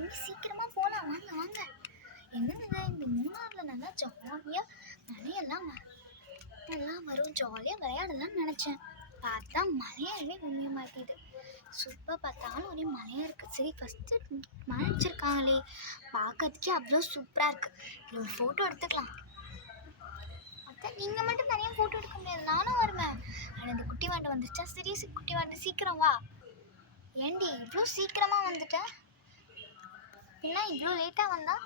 பண்ணி சீக்கிரமா போகலாம். வாங்க வாங்க. என்னங்க இந்த மூணாரில் நல்லா ஜாலியாக மழையெல்லாம் வரும், ஜாலியாக விளையாடலாம்னு நினச்சேன். பார்த்தா மழையாகவே உண்மைய மாட்டேது. சூப்பர் பார்த்தாலும் ஒரே மழையாக இருக்குது. சரி ஃபஸ்ட்டு மழை வச்சுருக்காங்களே, பார்க்கறதுக்கே அவ்வளோ சூப்பராக இருக்குது. இதில் ஒரு ஃபோட்டோ எடுத்துக்கலாம். அத்தை நீங்கள் மட்டும் தனியாக ஃபோட்டோ எடுக்க முடியாது, நானும் வருவேன். ஆனால் இந்த குட்டி வாண்டு வந்துச்சா? சரி குட்டி வாண்டு சீக்கிரம் வா. ஏண்டி இவ்வளோ சீக்கிரமாக வந்துட்டேன்? இல்லை இவ்வளோ லேட்டாக வந்தா?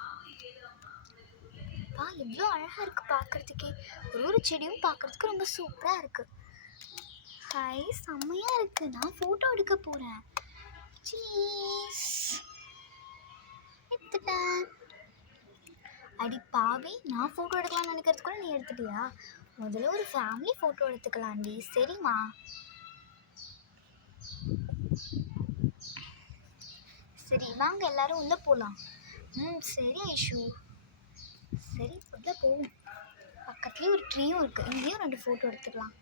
எவ்வளோ அழகாக இருக்குது பார்க்குறதுக்கே. ஒரு செடியும் பார்க்குறதுக்கு ரொம்ப சூப்பராக இருக்குது. ஹாய் செம்மையாக இருக்குது. நான் ஃபோட்டோ எடுக்க போகிறேன். சீஸ் எடுத்துட்டேன். அடி பாவி, நான் ஃபோட்டோ எடுக்கலாம்னு நினைக்கிறதுக்குள்ள நீ எடுத்துட்டியா? முதல்ல ஒரு ஃபேமிலி ஃபோட்டோ எடுத்துக்கலாம்டி. சரிம்மா. சரி வாங்க எல்லாரும் உள்ளே போகலாம். சரி ஐஷு. சரி உள்ளே போவோம். பக்கத்துலேயும் ஒரு ட்ரீயும் இருக்குது, இங்கேயும் 2 ஃபோட்டோ எடுத்துக்கலாம்.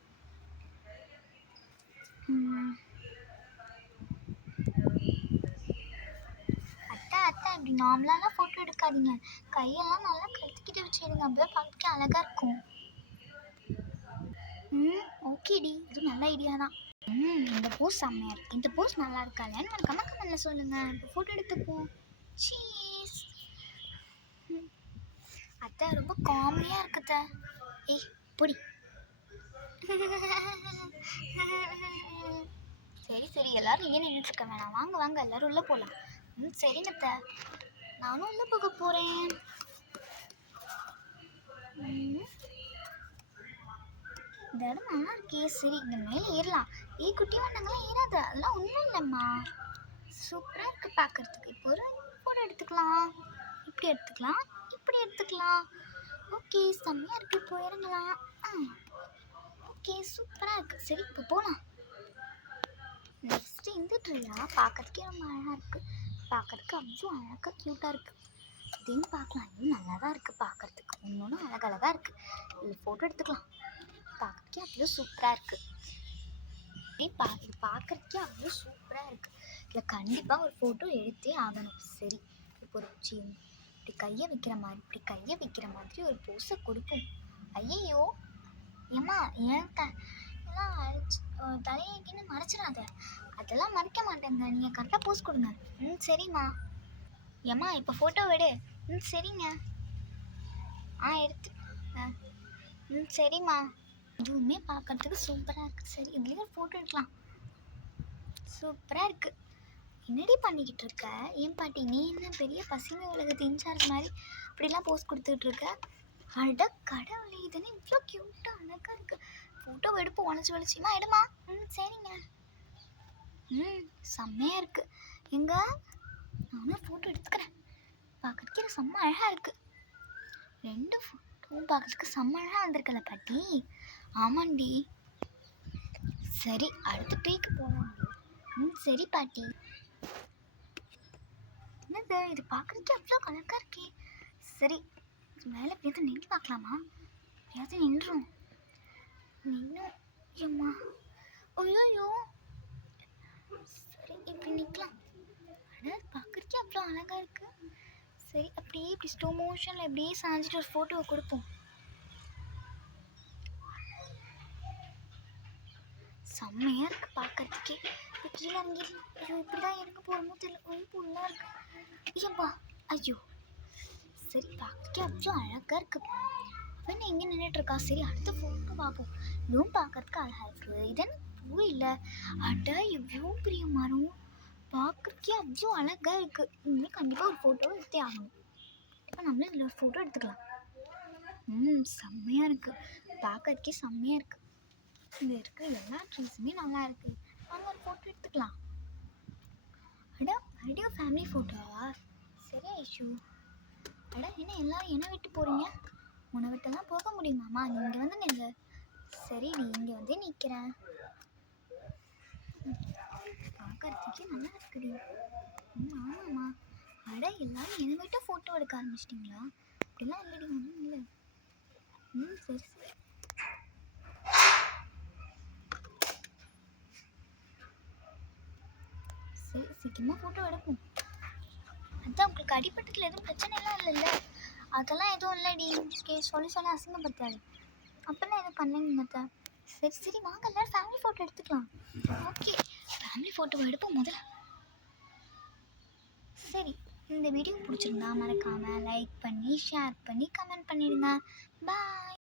அத்தை இப்படி நார்மலாலாம் ஃபோட்டோ எடுக்காதீங்க. கையெல்லாம் நல்லா கழுத்துக்கிட்டு வச்சுடுங்க, அப்படியே பார்க்க அழகாக இருக்கும். ஓகேடி, இது நல்ல ஐடியா தான். இந்த போஸ் செம்மையாக இருக்குது. இந்த போஸ் நல்லா இருக்கா இல்லைன்னு ஒரு கமெண்ட்டில் சொல்லுங்கள். இப்போ ஃபோட்டோ எடுத்துப்போம். சீஸ். அத்தை ரொம்ப காமெடியாக இருக்குத. ஏய் பொடி. சரி எல்லாரும் ஏன் நின்றுட்டுருக்க வேணாம், வாங்க வாங்க எல்லாரும் உள்ளே போகலாம். சரிங்க அத்தை, நானும் உள்ளே போக போகிறேன். இந்த இடம் நல்லா இருக்கே. சரி இங்கே மேலே ஏறலாம். குட்டி வண்டங்கள்லாம் ஏறாது, அதெல்லாம் ஒன்றும் இல்லைம்மா. சூப்பராக இருக்குது பார்க்குறதுக்கு. இப்போ ஒரு ஃபோட்டோ எடுத்துக்கலாம். இப்படி எடுத்துக்கலாம், இப்படி எடுத்துக்கலாம். ஓகே செம்மையாக இருக்குது. இப்போ இறங்கலாம். ஓகே சூப்பராக இருக்குது. சரி இப்போ போகலாம். நெக்ஸ்ட்டு இந்த ட்ரீயா பார்க்குறதுக்கே ரொம்ப அழகாக இருக்குது. பார்க்குறதுக்கு அவ்வளோ அழகாக க்யூட்டாக இருக்குது. இதையும் பார்க்கலாம். இன்னும் நல்லா தான் இருக்குது பார்க்குறதுக்கு. இன்னொன்றும் அழகழகாக இருக்குது. இது ஃபோட்டோ எடுத்துக்கலாம். பார்க்குறதுக்கே அவ்வளோ சூப்பராக இருக்குது. இது பார்க்குறதுக்கே அவ்வளோ சூப்பராக இருக்குது. இதில் கண்டிப்பாக ஒரு ஃபோட்டோ எடுத்தே ஆகணும். சரி இப்போ ஒரு இப்படி கையை வைக்கிற மாதிரி ஒரு போஸை கொடுப்போம். ஐயையோ ஏம்மா ஏன் எல்லாம் தலையைக்குன்னு மறைச்சிடாத. அதெல்லாம் மறைக்க மாட்டேங்க, நீங்கள் கரெக்டாக போஸ் கொடுங்க. சரிம்மா. ஏம்மா இப்போ ஃபோட்டோ எடு. சரிங்க. எடுத்து சரிம்மா. இதுவுமே பார்க்கறதுக்கு சூப்பராக இருக்குது. சரி இதுலேயே ஃபோட்டோ எடுக்கலாம். சூப்பராக இருக்குது. என்னடி பண்ணிக்கிட்டு இருக்க? ஏன் பாட்டி நீ என்ன பெரிய பசுமை உலகத்து இன்சார்ஜ் மாதிரி இப்படிலாம் போஸ்ட் கொடுத்துட்ருக்க? அட கடவுளே, இதுன்னு இவ்வளோ க்யூட்டாக அழகாக இருக்குது. ஃபோட்டோ எடுப்போம். வளைச்சிமா எடுமா. சரிங்க. செம்மையாக இருக்குது. எங்க நானும் ஃபோட்டோ எடுத்துக்கிறேன். பார்க்குறதுக்கு செம்ம அழகாக இருக்குது. 2 ஃபோட்டோவும் பார்க்குறதுக்கு செம்ம அழகாக வந்திருக்கல பாட்டி. ஆமாண்டி. சரி அடுத்த ட்ரீக்கு போகலாம். சரி பாட்டி. என்னது இது பார்க்குறதுக்கே அவ்வளோ அழகாக இருக்கே. சரி மேலே போய் நின்று பார்க்கலாமா? எப்படியாவது நின்றும் ஏம்மா. ஐயோ சரி இப்படி நிற்கலாம். ஆனால் பார்க்குறதுக்கே அவ்வளோ அழகாக இருக்குது. சரி அப்படியே இப்படி ஸ்லோ மோஷனில் எப்படியே சாஞ்சிட்டு ஒரு ஃபோட்டோவை கொடுப்போம். செம்மையாக இருக்குது பார்க்கறதுக்கே. இப்போ கீழே இறங்கி இப்படி தான் இறங்க போகிறோமோ தெரியல. புல்லாக இருக்குது. ஐயப்பா ஐயோ. சரி பார்க்கறதுக்கே அவ்வளோ அழகாக இருக்குது. அப்போ எங்கே நின்றுட்டுருக்கா? சரி அடுத்த ஃபோட்டோ பார்ப்போம். இதுவும் பார்க்கறதுக்கு அழகாக இருக்குது. இதென்ன பூ இல்லை? அட எவ்வளோ பெரிய மரம். பார்க்குறதுக்கே அவ்வளோ அழகாக இருக்குது. இனிமேல் கண்டிப்பாக ஒரு ஃபோட்டோ எடுத்தே ஆகணும். இப்போ நம்மளும் இதில் ஒரு ஃபோட்டோ எடுத்துக்கலாம். செம்மையாக இருக்குது. பார்க்கறதுக்கே செம்மையாக இருக்குது. இங்கே இருக்க எல்லா ட்ரீஸுமே நல்லா இருக்குது. நம்ம ஒரு ஃபோட்டோ எடுத்துக்கலாம். மறுபடியும் ஃபேமிலி ஃபோட்டோவா? சரி ஐஷு. என்ன எல்லாரும் என்ன விட்டு போகிறீங்க? உன்னை விட்டெல்லாம் போக முடியுமாம்மா? நீ இங்கே வந்து நில்லு. சரி நீ இங்கே வந்து நிற்கிறேன். பார்க்கறதுக்கே நல்லா இருக்குடி. ஆமாம்மா. எல்லாரும் என்னை விட்டு ஃபோட்டோ எடுக்க ஆரம்பிச்சிட்டிங்களா? அப்படிலாம் இல்லடி, ஒன்றும் இல்லை. சரி சரி சீக்கிரமாக ஃபோட்டோ எடுப்போம். அதான் உங்களுக்கு அடிபட்டதில் எதுவும் பிரச்சனைலாம் இல்லைல்ல? அதெல்லாம் எதுவும் இல்லடி. சொல்லி அசிங்கப்படுத்தாது. அப்போல்லாம் எதுவும் பண்ணீங்க அத்தை? சரி சரி வாங்க எல்லாரும் ஃபேமிலி ஃபோட்டோ எடுத்துக்கலாம். ஓகே ஃபேமிலி ஃபோட்டோ எடுப்போம் முதல்ல. சரி இந்த வீடியோ பிடிச்சிருந்தா மறக்காமல் லைக் பண்ணி ஷேர் பண்ணி கமெண்ட் பண்ணிடுங்க. பாய்.